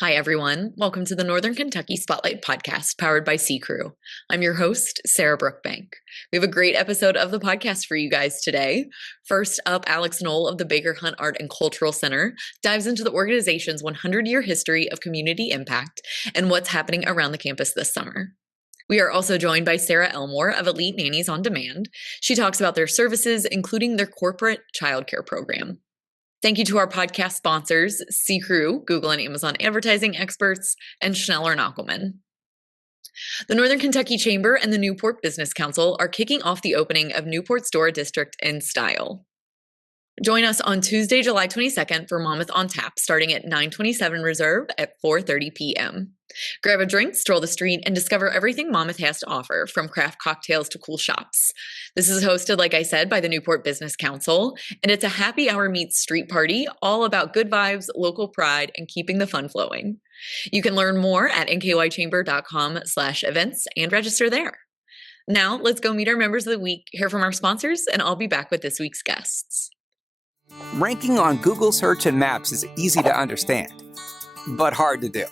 Hi, everyone. Welcome to the Northern Kentucky Spotlight Podcast powered by C Crew. I'm your host, Sara Brookbank. We have a great episode of the podcast for you guys today. First up, Alex Noel of the Baker Hunt Art and Cultural Center dives into the organization's 100-year history of community impact and what's happening around the campus this summer. We are also joined by Sara Elmore of Elite Nannies on Demand. She talks about their services, including their corporate childcare program. Thank you to our podcast sponsors, C Crew, Google and Amazon advertising experts, and Schneller and Ackelman. The Northern Kentucky Chamber and the Newport Business Council are kicking off the opening of Newport's Dora District in style. Join us on Tuesday, July 22nd for Monmouth on Tap, starting at 927 Reserve at 4:30 p.m. Grab a drink, stroll the street, and discover everything Monmouth has to offer, from craft cocktails to cool shops. This is hosted, like I said, by the Newport Business Council, and it's a happy hour meets street party, all about good vibes, local pride, and keeping the fun flowing. You can learn more at nkychamber.com/events and register there. Now, let's go meet our members of the week, hear from our sponsors, and I'll be back with this week's guests. Ranking on Google Search and Maps is easy to understand, but hard to do.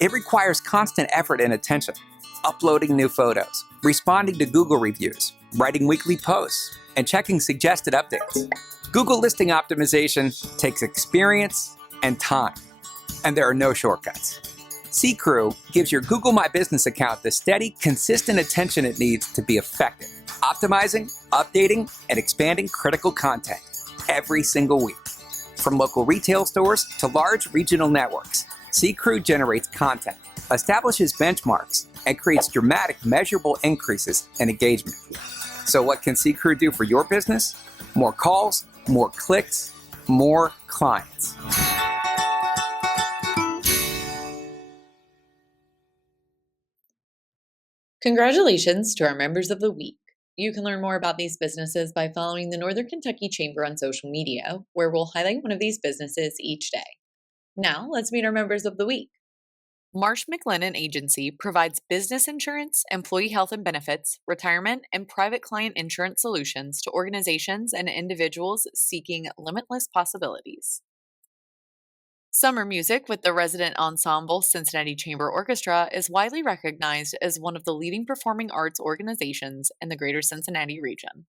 It requires constant effort and attention, uploading new photos, responding to Google reviews, writing weekly posts, and checking suggested updates. Google listing optimization takes experience and time, and there are no shortcuts. C Crew gives your Google My Business account the steady, consistent attention it needs to be effective, optimizing, updating, and expanding critical content every single week. From local retail stores to large regional networks, C Crew generates content, establishes benchmarks, and creates dramatic, measurable increases in engagement. So what can C Crew do for your business? More calls, more clicks, more clients. Congratulations to our members of the week. You can learn more about these businesses by following the Northern Kentucky Chamber on social media, where we'll highlight one of these businesses each day. Now, let's meet our members of the week. Marsh McLennan Agency provides business insurance, employee health and benefits, retirement, and private client insurance solutions to organizations and individuals seeking limitless possibilities. Summer Music with the resident ensemble Cincinnati Chamber Orchestra is widely recognized as one of the leading performing arts organizations in the greater Cincinnati region.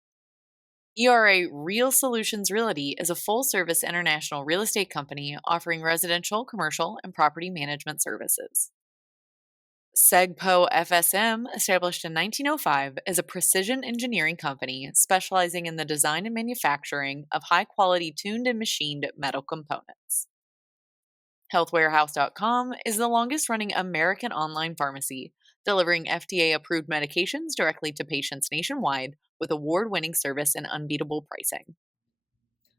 ERA Real Solutions Realty is a full-service international real estate company offering residential, commercial, and property management services. SegPo FSM, established in 1905, is a precision engineering company specializing in the design and manufacturing of high-quality tuned and machined metal components. HealthWarehouse.com is the longest-running American online pharmacy, delivering FDA-approved medications directly to patients nationwide with award-winning service and unbeatable pricing.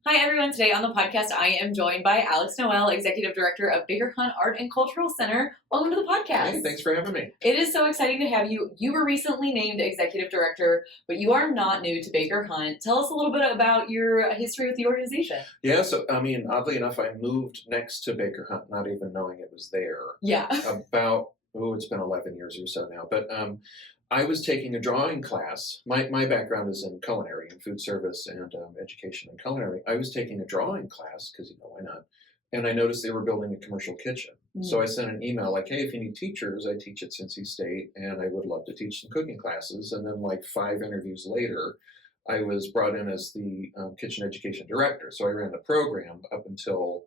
Hi, everyone. Today on the podcast, I am joined by Alex Noel, Executive Director of Baker Hunt Art and Cultural Center. Welcome to the podcast. Hey, thanks for having me. It is so exciting to have you. You were recently named Executive Director, but you are not new to Baker Hunt. Tell us a little bit about your history with the organization. Yeah, so, oddly enough, I moved next to Baker Hunt, not even knowing it was there. Yeah. It's been 11 years or so now. But I was taking a drawing class. My background is in culinary and food service and education and culinary. I was taking a drawing class because, why not? And I noticed they were building a commercial kitchen. Mm-hmm. So I sent an email like, hey, if you need teachers, I teach at Cincy State, and I would love to teach some cooking classes. And then 5 interviews later, I was brought in as the kitchen education director. So I ran the program up until,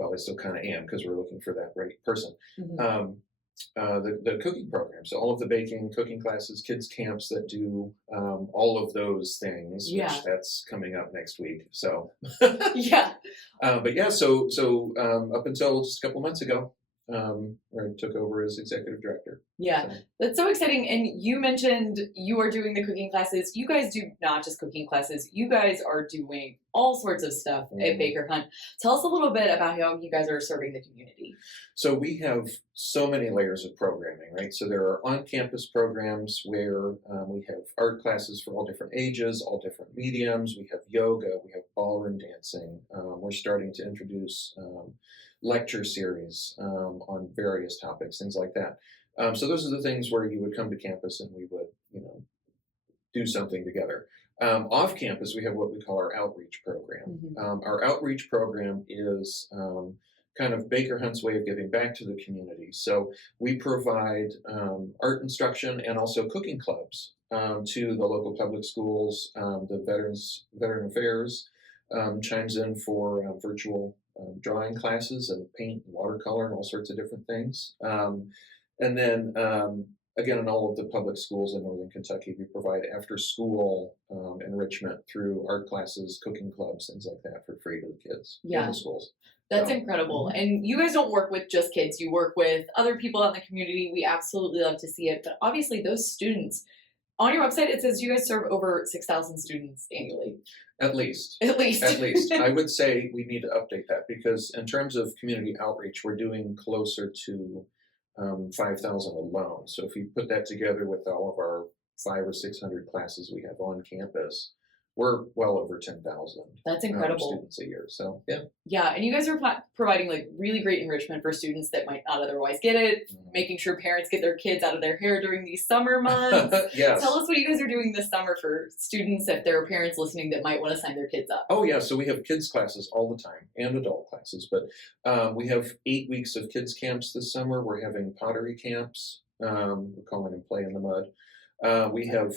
I still kind of am because we're looking for that right person. Mm-hmm. The cooking program. So all of the baking, cooking classes, kids camps that do all of those things, which that's coming up next week. So yeah. So up until just a couple months ago, where I took over as executive director. Yeah, that's so exciting. And you mentioned you are doing the cooking classes. You guys do not just cooking classes. You guys are doing all sorts of stuff at Baker Hunt. Tell us a little bit about how you guys are serving the community. So we have so many layers of programming, right? So there are on-campus programs where we have art classes for all different ages, all different mediums. We have yoga. We have ballroom dancing. We're starting to introduce lecture series on various topics, things like that. So those are the things where you would come to campus and we would, do something together. Off campus, we have what we call our outreach program. Mm-hmm. Our outreach program is kind of Baker Hunt's way of giving back to the community. So we provide art instruction and also cooking clubs to the local public schools. The Veteran Affairs chimes in for virtual drawing classes and paint and watercolor and all sorts of different things. And then again, in all of the public schools in Northern Kentucky, we provide after-school enrichment through art classes, cooking clubs, things like that for free to the kids in the schools. That's incredible. And you guys don't work with just kids. You work with other people out in the community. We absolutely love to see it. But obviously those students, on your website, it says you guys serve over 6,000 students annually. At least. At least. At least. I would say we need to update that because in terms of community outreach, we're doing closer to 5,000 alone. So if you put that together with all of our 500 or 600 classes we have on campus, we're well over 10,000. That's incredible. Students a year. So yeah. Yeah, and you guys are providing like really great enrichment for students that might not otherwise get it. Making sure parents get their kids out of their hair during these summer months. Yes. Tell us what you guys are doing this summer for students if there are parents listening that might want to sign their kids up. Oh yeah, so we have kids classes all the time and adult classes, but we have 8 weeks of kids camps this summer. We're having pottery camps. We're calling them Play in the Mud. We have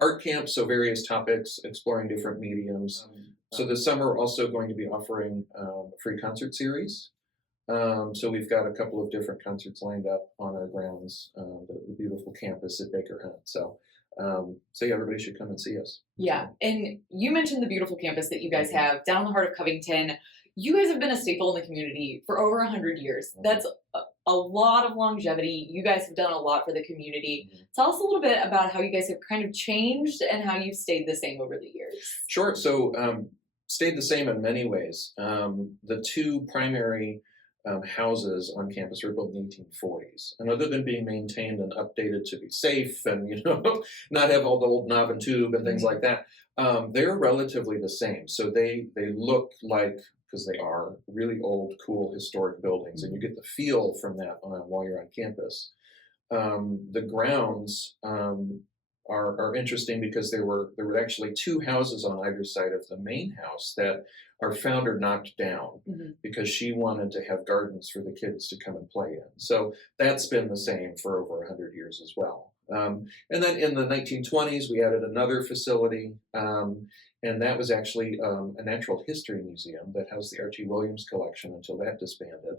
art camps, so various topics, exploring different mediums. So this summer, we're also going to be offering a free concert series. So we've got a couple of different concerts lined up on our grounds, the beautiful campus at Baker Hunt. So yeah, everybody should come and see us. Yeah, and you mentioned the beautiful campus that you guys have down in the heart of Covington. You guys have been a staple in the community for over 100 years. That's a lot of longevity. You guys have done a lot for the community. Tell us a little bit about how you guys have kind of changed and how you've stayed the same over the years. Sure. So stayed the same in many ways. The two primary houses on campus were built in the 1840s. And other than being maintained and updated to be safe and, not have all the old knob and tube and things like that, they're relatively the same. So they look like, because they are really old, cool, historic buildings, and you get the feel from that while you're on campus. The grounds are interesting because there were actually two houses on either side of the main house that our founder knocked down because she wanted to have gardens for the kids to come and play in. So that's been the same for over 100 years as well. And then in the 1920s, we added another facility. And that was actually a natural history museum that housed the Archie Williams collection until that disbanded.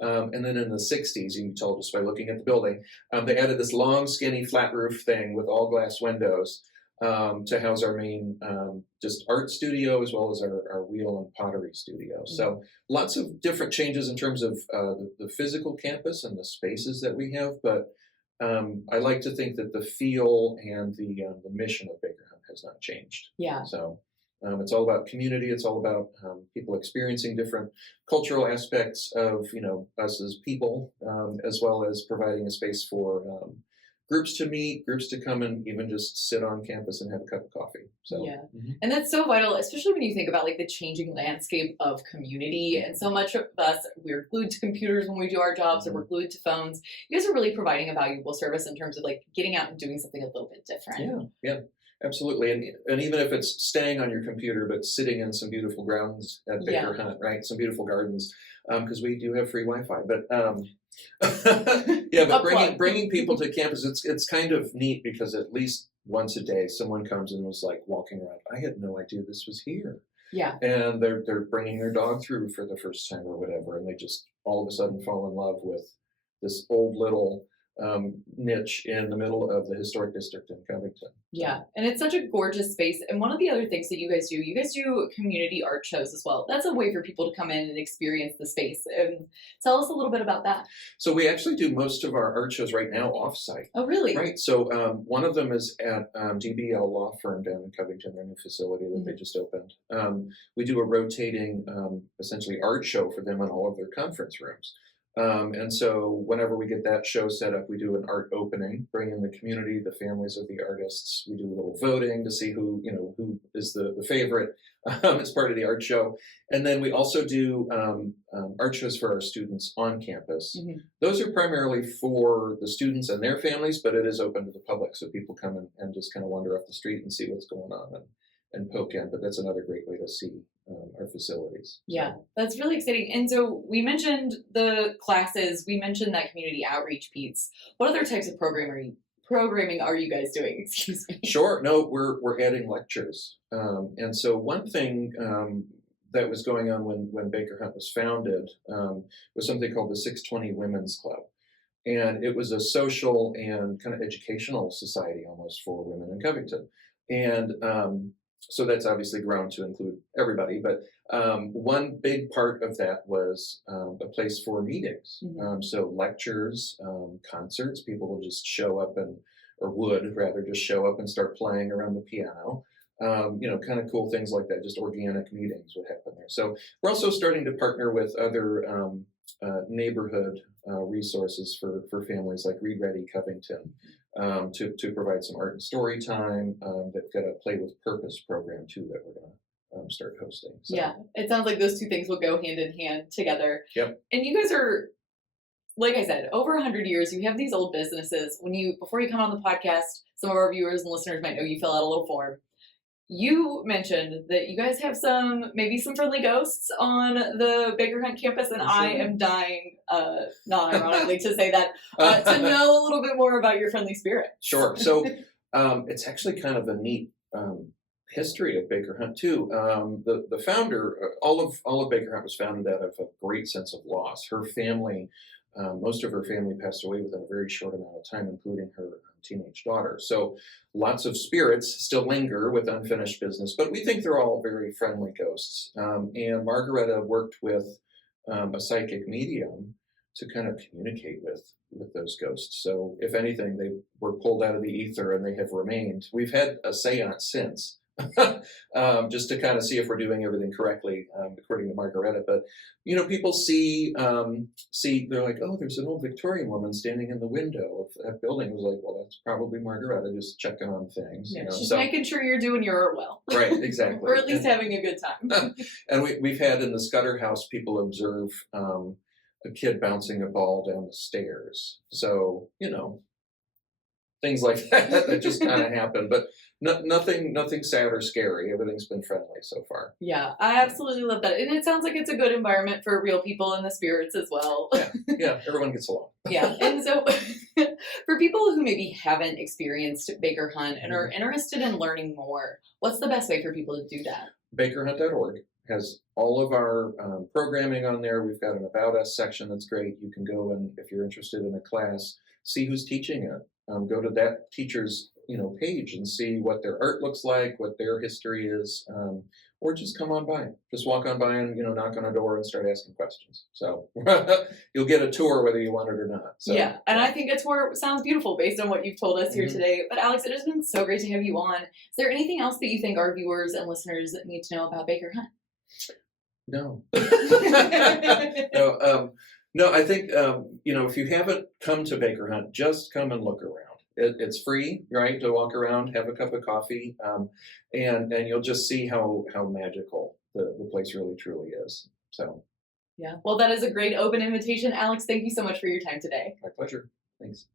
And then in the 60s, you told us by looking at the building, they added this long, skinny, flat roof thing with all glass windows to house our main just art studio as well as our wheel and pottery studio. So lots of different changes in terms of the physical campus and the spaces that we have. But I like to think that the feel and the mission of Baker Hunt has not changed. Yeah. So it's all about community. It's all about people experiencing different cultural aspects of us as people, as well as providing a space for groups to meet, groups to come and even just sit on campus and have a cup of coffee. So yeah, and that's so vital, especially when you think about like the changing landscape of community. And so much of us, we're glued to computers when we do our jobs, or we're glued to phones. You guys are really providing a valuable service in terms of like getting out and doing something a little bit different. Yeah. Absolutely, and even if it's staying on your computer, but sitting in some beautiful grounds at Baker Hunt, right? Some beautiful gardens, because we do have free Wi-Fi. But but bringing people to campus, it's kind of neat because at least once a day, someone comes and was like walking around. I had no idea this was here. Yeah, and they're bringing their dog through for the first time or whatever, and they just all of a sudden fall in love with this old little niche in the middle of the historic district in Covington. Yeah, and it's such a gorgeous space. And one of the other things that you guys do community art shows as well. That's a way for people to come in and experience the space. Tell us a little bit about that. So we actually do most of our art shows right now off-site. Oh, really? Right. So one of them is at DBL Law Firm down in Covington, their new facility that they just opened. We do a rotating, essentially art show for them in all of their conference rooms. And so whenever we get that show set up, we do an art opening, bring in the community, the families of the artists. We do a little voting to see who is the favorite as part of the art show. And then we also do art shows for our students on campus. Those are primarily for the students and their families, but it is open to the public. So people come and just kind of wander up the street and see what's going on and poke in. But that's another great way to see our facilities. Yeah, that's really exciting. And so we mentioned the classes, we mentioned that community outreach piece. What other types of programming are you guys doing? Excuse me. Sure. No, we're adding lectures. And so one thing that was going on when Baker Hunt was founded was something called the 620 Women's Club. And it was a social and kind of educational society almost for women in Covington. And so that's obviously grown to include everybody. But one big part of that was a place for meetings. So lectures, concerts, people will just show up or would rather just show up and start playing around the piano. Kind of cool things like that, just organic meetings would happen there. So we're also starting to partner with other neighborhood resources for families like Read Ready Covington to provide some art and story time. They've got a Play with Purpose program too that we're going to start hosting. So. Yeah, it sounds like those two things will go hand in hand together. Yep. And you guys are, like I said, over 100 years. You have these old businesses. Before you come on the podcast, some of our viewers and listeners might know you fill out a little form. You mentioned that you guys have maybe some friendly ghosts on the Baker Hunt campus, and I am dying, not ironically to say that, to know a little bit more about your friendly spirit. Sure. So it's actually kind of a neat history of Baker Hunt too. The founder, all of Baker Hunt was founded out of a great sense of loss. Her family, most of her family passed away within a very short amount of time, including her teenage daughter. So lots of spirits still linger with unfinished business, but we think they're all very friendly ghosts. And Margaretta worked with a psychic medium to kind of communicate with those ghosts. So if anything, they were pulled out of the ether and they have remained. We've had a seance since. Just to kind of see if we're doing everything correctly, according to Margaretta. But, people see, they're like, oh, there's an old Victorian woman standing in the window of that building. It was like, well, that's probably Margaretta just checking on things. Yeah, she's making sure you're doing your well. Right, exactly. Or at least having a good time. And we've had in the Scudder house, people observe a kid bouncing a ball down the stairs. So, things like that just kind of happen. But nothing sad or scary. Everything's been friendly so far. Yeah, I absolutely love that. And it sounds like it's a good environment for real people and the spirits as well. Yeah, everyone gets along. Yeah, and so for people who maybe haven't experienced Baker Hunt and are interested in learning more, what's the best way for people to do that? BakerHunt.org has all of our programming on there. We've got an About Us section that's great. You can go and, if you're interested in a class, see who's teaching it. Go to that teacher's page and see what their art looks like, what their history is, or just come on by. Just walk on by and knock on a door and start asking questions. So you'll get a tour whether you want it or not. So, yeah, and I think a tour sounds beautiful based on what you've told us here today. But Alex, it has been so great to have you on. Is there anything else that you think our viewers and listeners need to know about Baker Hunt? No. No, I think, if you haven't come to Baker Hunt, just come and look around. It's free, right, to walk around, have a cup of coffee, and you'll just see how magical the place really, truly is. So, yeah. Well, that is a great open invitation. Alex, thank you so much for your time today. My pleasure. Thanks.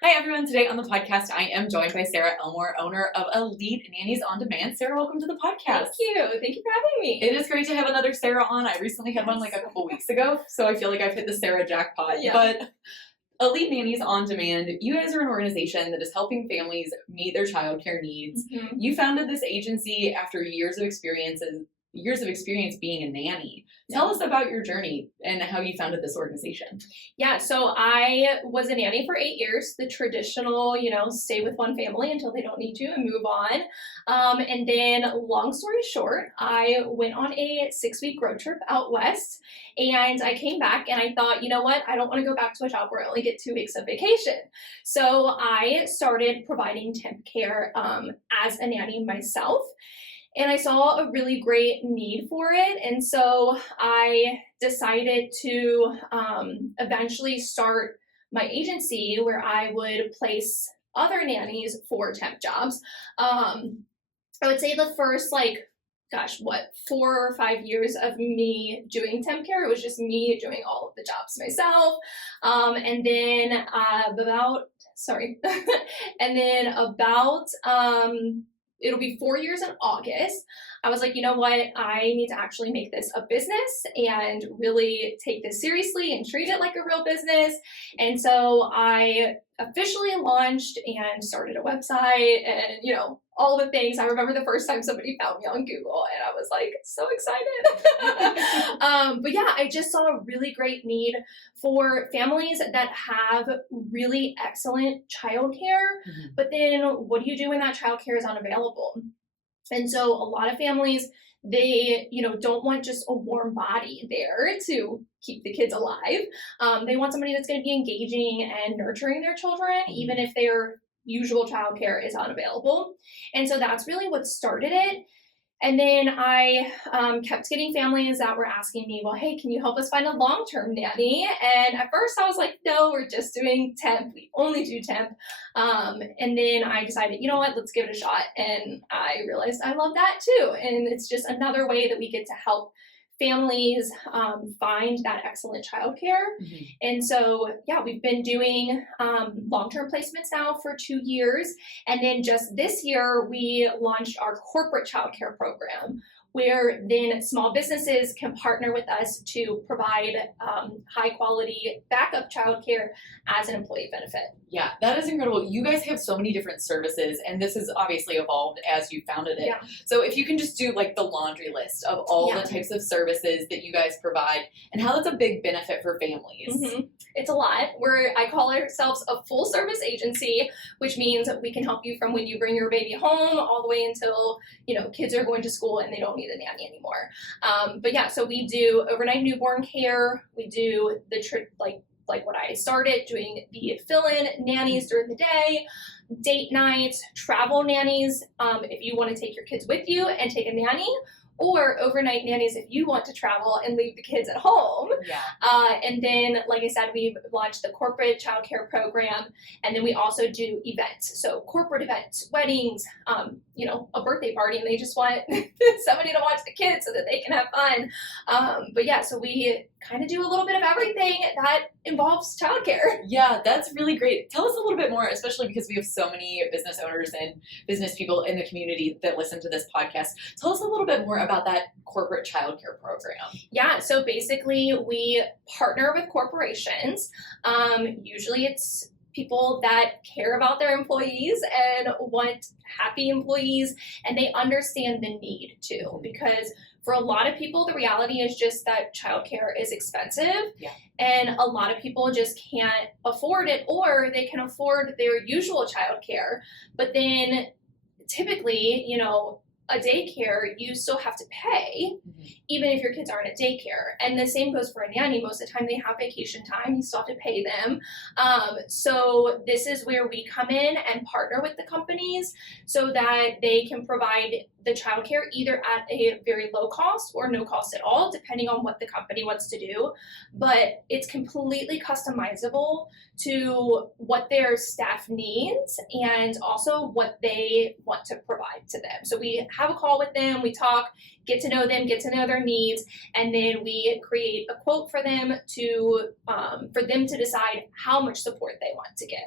Hi, everyone. Today on the podcast, I am joined by Sara Elmore, owner of Elite Nannies on Demand. Sara, welcome to the podcast. Thank you. Thank you for having me. It is great to have another Sara on. I recently had one like a couple weeks ago, so I feel like I've hit the Sara jackpot. Yeah. But Elite Nannies on Demand, you guys are an organization that is helping families meet their childcare needs. Mm-hmm. You founded this agency after years of experience being a nanny. Tell us about your journey and how you founded this organization. Yeah, so I was a nanny for 8 years, the traditional, stay with one family until they don't need to and move on. And then, long story short, I went on a 6-week road trip out west, and I came back and I thought, you know what, I don't want to go back to a job where I only get 2 weeks of vacation. So I started providing temp care as a nanny myself. And I saw a really great need for it. And so I decided to eventually start my agency where I would place other nannies for temp jobs. I would say the first 4 or 5 years of me doing temp care, it was just me doing all of the jobs myself. And then about it'll be 4 years in August. I was like, you know what? I need to actually make this a business and really take this seriously and treat it like a real business. And so I officially launched and started a website and, all the things. I remember the first time somebody found me on Google and I was like so excited. But yeah, I just saw a really great need for families that have really excellent childcare. But then what do you do when that childcare is unavailable? And so a lot of families, they, don't want just a warm body there to keep the kids alive. They want somebody that's going to be engaging and nurturing their children, even if their usual childcare is unavailable. And so that's really what started it. And then I kept getting families that were asking me, well, hey, can you help us find a long-term nanny? And at first I was like, no, we're just doing temp. We only do temp. And then I decided, you know what, let's give it a shot. And I realized I love that too. And it's just another way that we get to help families find that excellent childcare. And so, yeah, we've been doing long-term placements now for 2 years. And then just this year, we launched our corporate childcare program, where then small businesses can partner with us to provide high quality backup childcare as an employee benefit. Yeah, that is incredible. You guys have so many different services, and this has obviously evolved as you founded it. Yeah. So if you can just do like the laundry list of all the types of services that you guys provide and how that's a big benefit for families. It's a lot. I call ourselves a full service agency, which means we can help you from when you bring your baby home all the way until, kids are going to school and they don't need a nanny anymore. But yeah, so we do overnight newborn care. We do the like what I started doing, the fill-in nannies during the day, date nights, travel nannies, if you want to take your kids with you and take a nanny, or overnight nannies if you want to travel and leave the kids at home. Yeah. And then, like I said, we've launched the corporate childcare program, and then we also do events. So corporate events, weddings, a birthday party, and they just want somebody to watch the kids so that they can have fun. But yeah, so we kind of do a little bit of everything that involves childcare. Yeah, that's really great. Tell us a little bit more, especially because we have so many business owners and business people in the community that listen to this podcast. Tell us a little bit more about that corporate childcare program. Yeah, so basically we partner with corporations. Usually it's people that care about their employees and want happy employees, and they understand the need too, because for a lot of people, the reality is just that childcare is expensive, and a lot of people just can't afford it, or they can afford their usual childcare, but then typically, a daycare, you still have to pay, even if your kids aren't at daycare. And the same goes for a nanny. Most of the time they have vacation time, you still have to pay them. So this is where we come in and partner with the companies so that they can provide the childcare either at a very low cost or no cost at all, depending on what the company wants to do. But it's completely customizable to what their staff needs and also what they want to provide to them. So we have a call with them, we talk, get to know them, get to know their needs, and then we create a quote for them to decide how much support they want to give.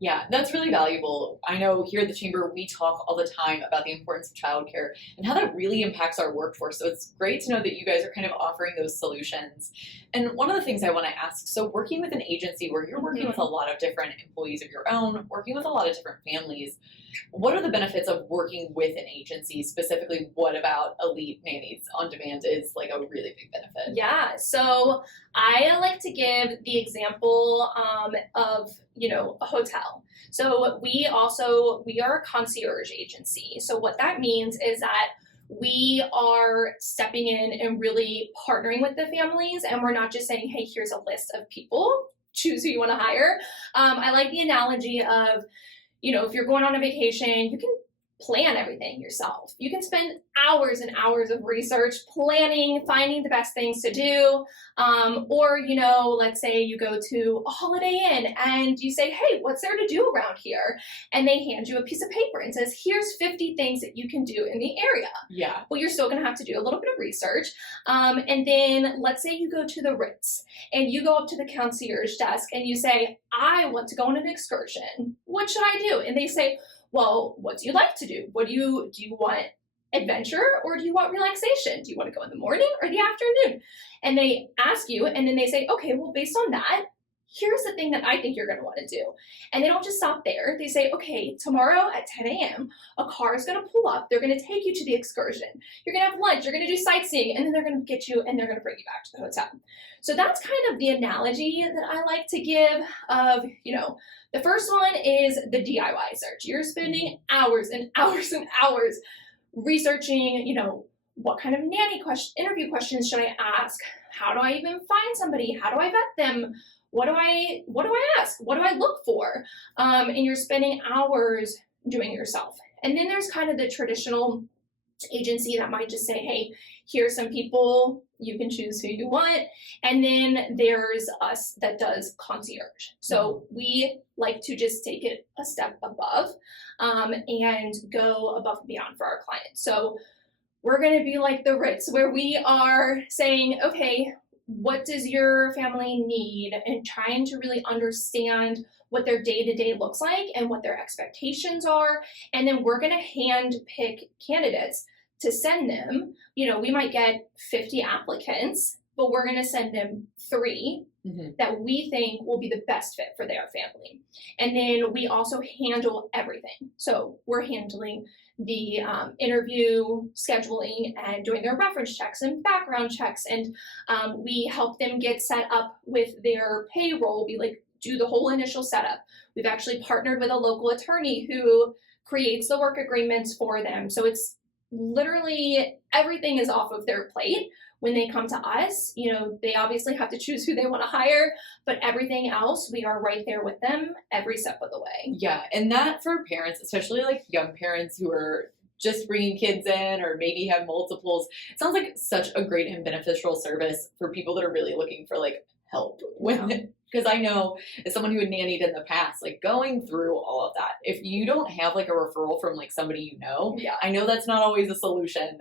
Yeah, that's really valuable. I know here at the Chamber, we talk all the time about the importance of childcare and how that really impacts our workforce. So it's great to know that you guys are kind of offering those solutions. And one of the things I want to ask, so working with an agency where you're working with a lot of different employees of your own, working with a lot of different families, what are the benefits of working with an agency? Specifically, what about Elite Nannies on Demand is like a really big benefit? Yeah, so I like to give the example of, a hotel. So we are a concierge agency. So what that means is that we are stepping in and really partnering with the families, and we're not just saying, hey, here's a list of people, choose who you want to hire. I like the analogy of, if you're going on a vacation, you can plan everything yourself. You can spend hours and hours of research, planning, finding the best things to do. Or, let's say you go to a Holiday Inn and you say, hey, what's there to do around here? And they hand you a piece of paper and says, here's 50 things that you can do in the area. Yeah. Well, you're still going to have to do a little bit of research. And then let's say you go to the Ritz and you go up to the concierge desk and you say, I want to go on an excursion. What should I do? And they say, well, what do you like to do? Do you want adventure or do you want relaxation? Do you want to go in the morning or the afternoon? And they ask you, and then they say, okay, well, based on that, here's the thing that I think you're going to want to do. And they don't just stop there. They say, okay, tomorrow at 10 a.m., a car is going to pull up. They're going to take you to the excursion. You're going to have lunch. You're going to do sightseeing. And then they're going to get you and they're going to bring you back to the hotel. So that's kind of the analogy that I like to give of, the first one is the DIY search. You're spending hours and hours and hours researching, what kind of interview questions should I ask? How do I even find somebody? How do I vet them? What do I ask? What do I look for? And you're spending hours doing it yourself. And then there's kind of the traditional agency that might just say, hey, here's some people, you can choose who you want. And then there's us that does concierge. So we like to just take it a step above and go above and beyond for our clients. So we're going to be like the Ritz, where we are saying, okay, what does your family need, and trying to really understand what their day-to-day looks like and what their expectations are. And then we're going to hand pick candidates to send them. We might get 50 applicants, but we're going to send them 3 that we think will be the best fit for their family. And then we also handle everything. So we're handling the interview scheduling and doing their reference checks and background checks. And we help them get set up with their payroll. We do the whole initial setup. We've actually partnered with a local attorney who creates the work agreements for them. So it's literally everything is off of their plate. When they come to us, they obviously have to choose who they want to hire, but everything else, we are right there with them every step of the way. Yeah. And that for parents, especially young parents who are just bringing kids in or maybe have multiples, it sounds like such a great and beneficial service for people that are really looking for help with it. Because I know as someone who had nannied in the past, going through all of that, if you don't have a referral from somebody I know that's not always a solution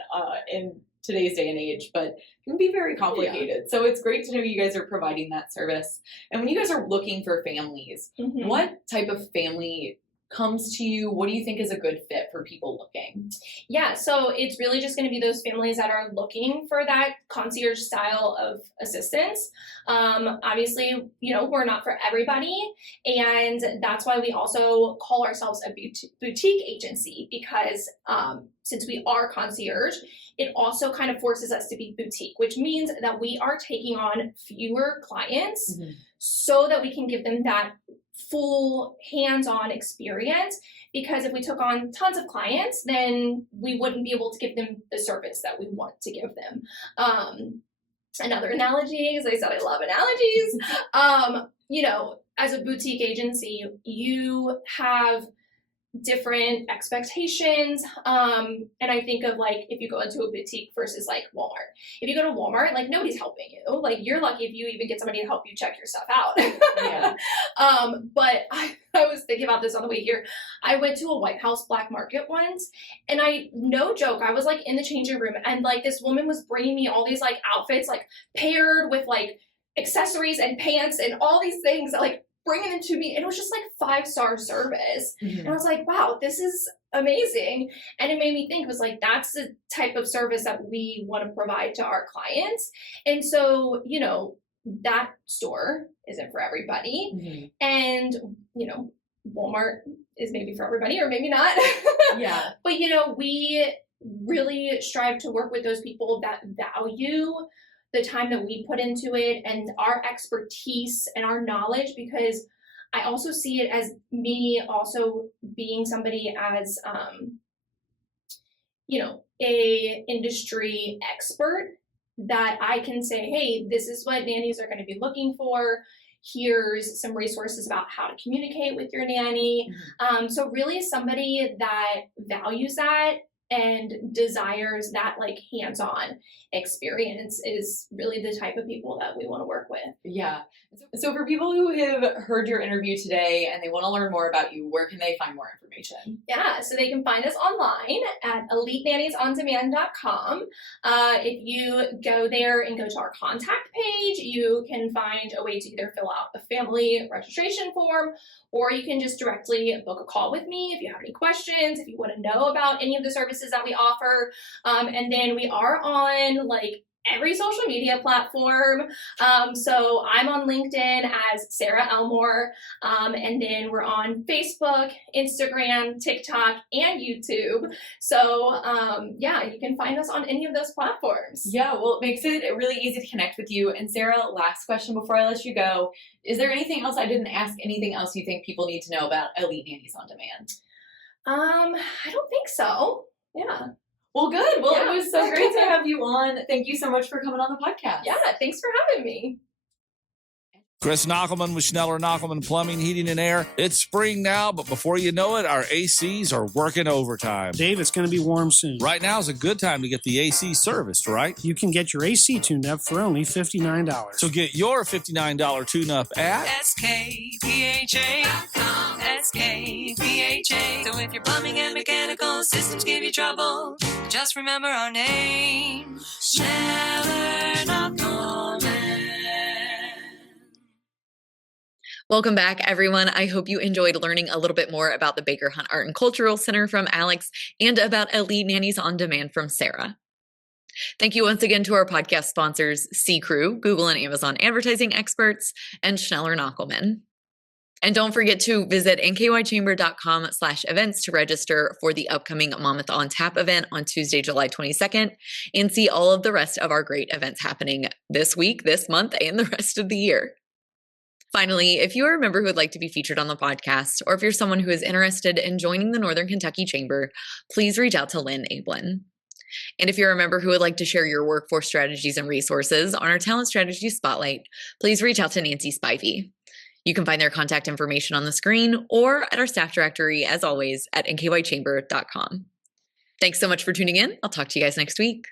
in today's day and age, but it can be very complicated. Yeah. So it's great to know you guys are providing that service. And when you guys are looking for families, what type of family comes to you? What do you think is a good fit for people looking? Yeah, so it's really just going to be those families that are looking for that concierge style of assistance. Obviously, we're not for everybody. And that's why we also call ourselves a boutique agency, because since we are concierge, it also kind of forces us to be boutique, which means that we are taking on fewer clients so that we can give them that full hands-on experience. Because if we took on tons of clients, then we wouldn't be able to give them the service that we want to give them. Another analogy, as I said, I love analogies. As a boutique agency, you have different expectations. And I think of if you go into a boutique versus Walmart. If you go to Walmart, nobody's helping you. You're lucky if you even get somebody to help you check your stuff out. Yeah. But I was thinking about this on the way here. I went to a White House black market once, and no joke, I was in the changing room, and this woman was bringing me all these outfits paired with accessories and pants and all these things bringing them to me, and it was just 5-star service. And I was like, wow, this is amazing. And it made me think, it was that's the type of service that we want to provide to our clients. And so, that store isn't for everybody. And, Walmart is maybe for everybody or maybe not. Yeah. But, we really strive to work with those people that value the time that we put into it and our expertise and our knowledge, because I also see it as me also being somebody as, a industry expert, that I can say, hey, this is what nannies are going to be looking for. Here's some resources about how to communicate with your nanny. So really somebody that values that and desires that like hands-on experience is really the type of people that we want to work with. Yeah. So for people who have heard your interview today and they want to learn more about you, where can they find more information? Yeah, so they can find us online at EliteNanniesOnDemand.com. If you go there and go to our contact page, you can find a way to either fill out a family registration form, or you can just directly book a call with me if you have any questions, if you want to know about any of the services that we offer. And then we are on like every social media platform. So I'm on LinkedIn as Sara Elmore. And then we're on Facebook, Instagram, TikTok, and YouTube. So yeah, you can find us on any of those platforms. Yeah, well, it makes it really easy to connect with you. And Sara, last question before I let you go. Is there anything else I didn't ask? Anything else you think people need to know about Elite Nannies on Demand? I don't think so. Yeah. Well, good. Well, Yeah. It was so great to have you on. Thank you so much for coming on the podcast. Yeah, thanks for having me. Chris Knockelman with Schneller Knockelman Plumbing, Heating, and Air. It's spring now, but before you know it, our ACs are working overtime. Dave, it's going to be warm soon. Right now is a good time to get the AC serviced, right? You can get your AC tuned up for only $59. So get your $59 tune-up at SKPHA.com. SKPHA. So if your plumbing and mechanical systems give you trouble, just remember our name. Schneller Knockelman. Welcome back, everyone. I hope you enjoyed learning a little bit more about the Baker Hunt Art and Cultural Center from Alex and about Elite Nannies on Demand from Sara. Thank you once again to our podcast sponsors, C Crew, Google and Amazon advertising experts, and Schneller Knockelman. And don't forget to visit nkychamber.com/events to register for the upcoming Monmouth on Tap event on Tuesday, July 22nd, and see all of the rest of our great events happening this week, this month, and the rest of the year. Finally, if you are a member who would like to be featured on the podcast, or if you're someone who is interested in joining the Northern Kentucky Chamber, please reach out to Lynn Ablin. And if you're a member who would like to share your workforce strategies and resources on our Talent Strategy Spotlight, please reach out to Nancy Spivey. You can find their contact information on the screen or at our staff directory, as always, at nkychamber.com. Thanks so much for tuning in. I'll talk to you guys next week.